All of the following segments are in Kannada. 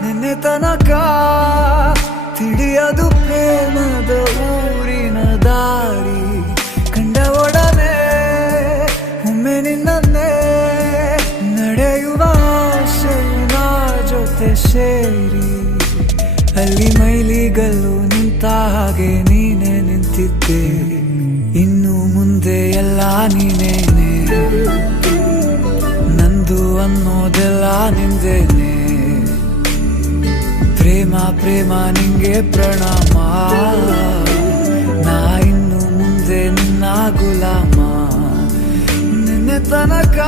ನಿನ್ನೆ ತನಕ ತಿಳಿಯದು ಪ್ರೇಮದ ಊರಿನ ದಾರಿ ಕಂಡ ಒಡನೆ ಒಮ್ಮೆ ನಿನ್ನೇ ನಡೆಯುವ ಆಸೆಯ ಜೊತೆ ಸೇರಿ ಅಲ್ಲಿ ಮೈಲಿಗಲ್ಲು ನಿಂತ ಹಾಗೆ ನೀನೆ ನಿಂತಿದ್ದೆ. ಇನ್ನು ಮುಂದೆ ಎಲ್ಲ ನೀನೇನೆ, ನಂದು ಅನ್ನೋದೆಲ್ಲ ನಿಂದೇನೆ. ಪ್ರೇಮ ಪ್ರೇಮ ನಿಂಗೆ ಪ್ರಣಾಮ, ನಾ ಇನ್ನು ಮುಂದೆ ನಿನ್ನ ಗುಲಾಮ. ನಿನ್ನೆ ತನಕ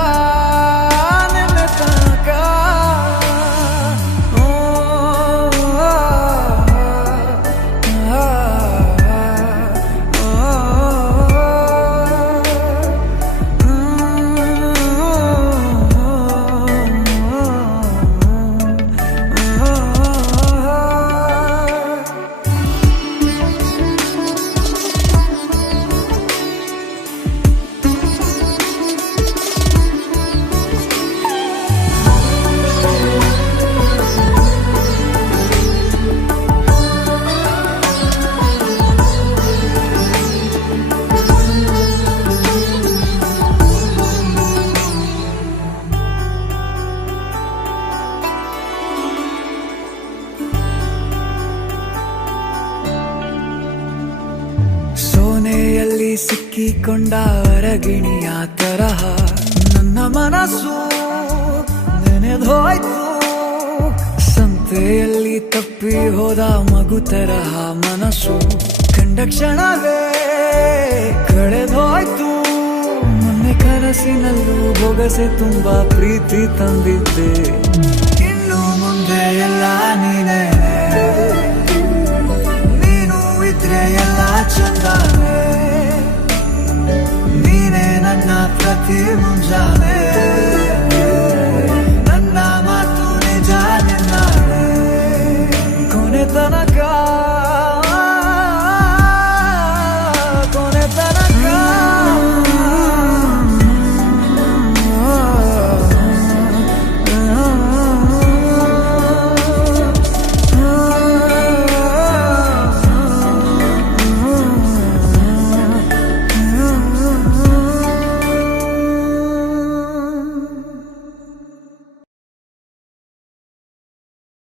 ಸೋನೆಯಲ್ಲಿ ಸಿಕ್ಕಿಕೊಂಡ ಅರಗಿಣಿಯ ತರಹ ನನ್ನ ಮನಸ್ಸು ನೆನೆದೋಯ್ತು. ಸಂತೆಯಲ್ಲಿ ತಪ್ಪಿ ಹೋದ ಮಗು ತರಹ ಮನಸ್ಸು ಕಂಡ ಕ್ಷಣವೇ ಕಳೆದೋಯ್ತು. ಮೊನ್ನೆ ಕನಸಿನಲ್ಲೂ ಬೊಗಸೆ ತುಂಬಾ ಪ್ರೀತಿ ತಂದಿದ್ದೆ. ಇನ್ನು ಮುಂದೆ ಎಲ್ಲ ನೀನೇ, ನೀನು ಇದ್ರೆ ಎಲ್ಲ ಚಂದಾನೆ. ನೀನೇ ನನ್ನ ಪ್ರತಿ ಮುಂಜಾನೆ.